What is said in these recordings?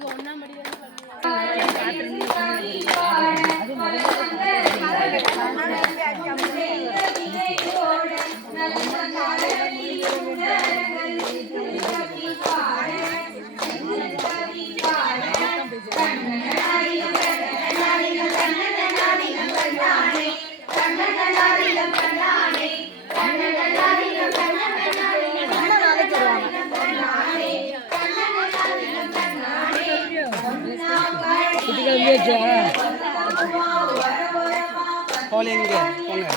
ஒன்னாம் போலேங்க. போங்க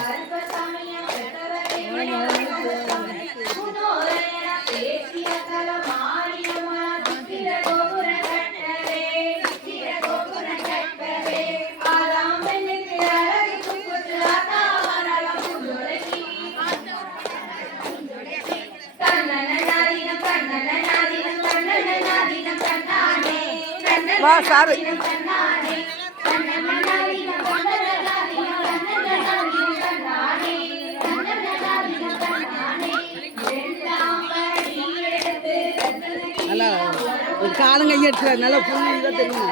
வா சாரு. ஒரு காலம் நல்லா புள்ளி தான் தெரியும்?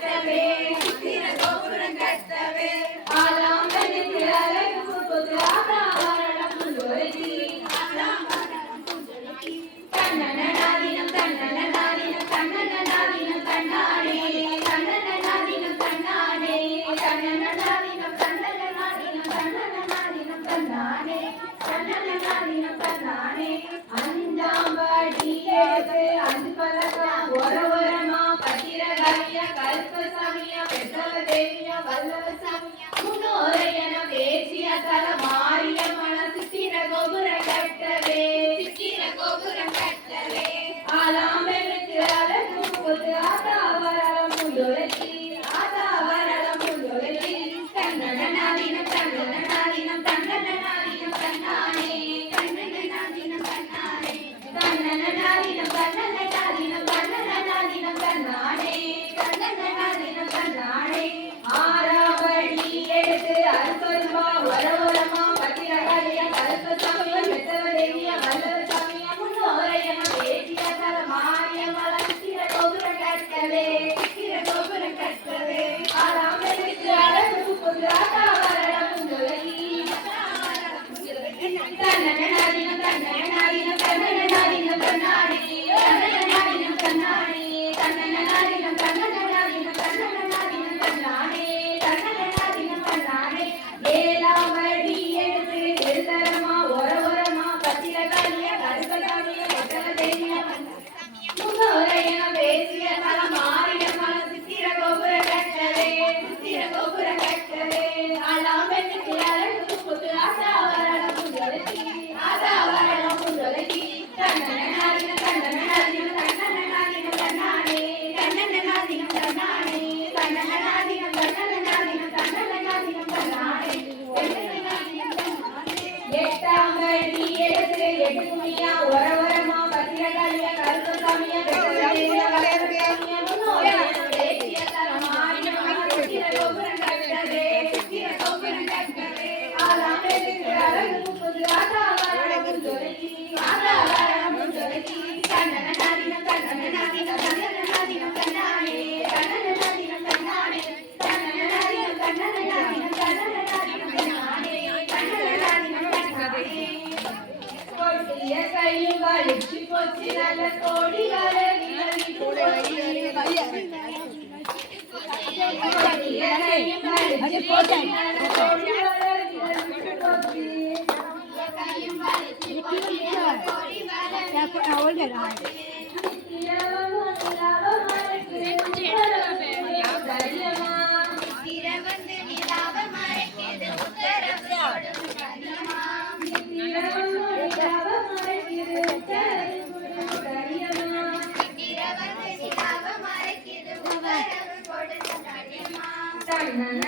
ప్రియ కయ్యుగ ఎచ్చికొచ్చి నల్ల తోడి அவள் பாட்டு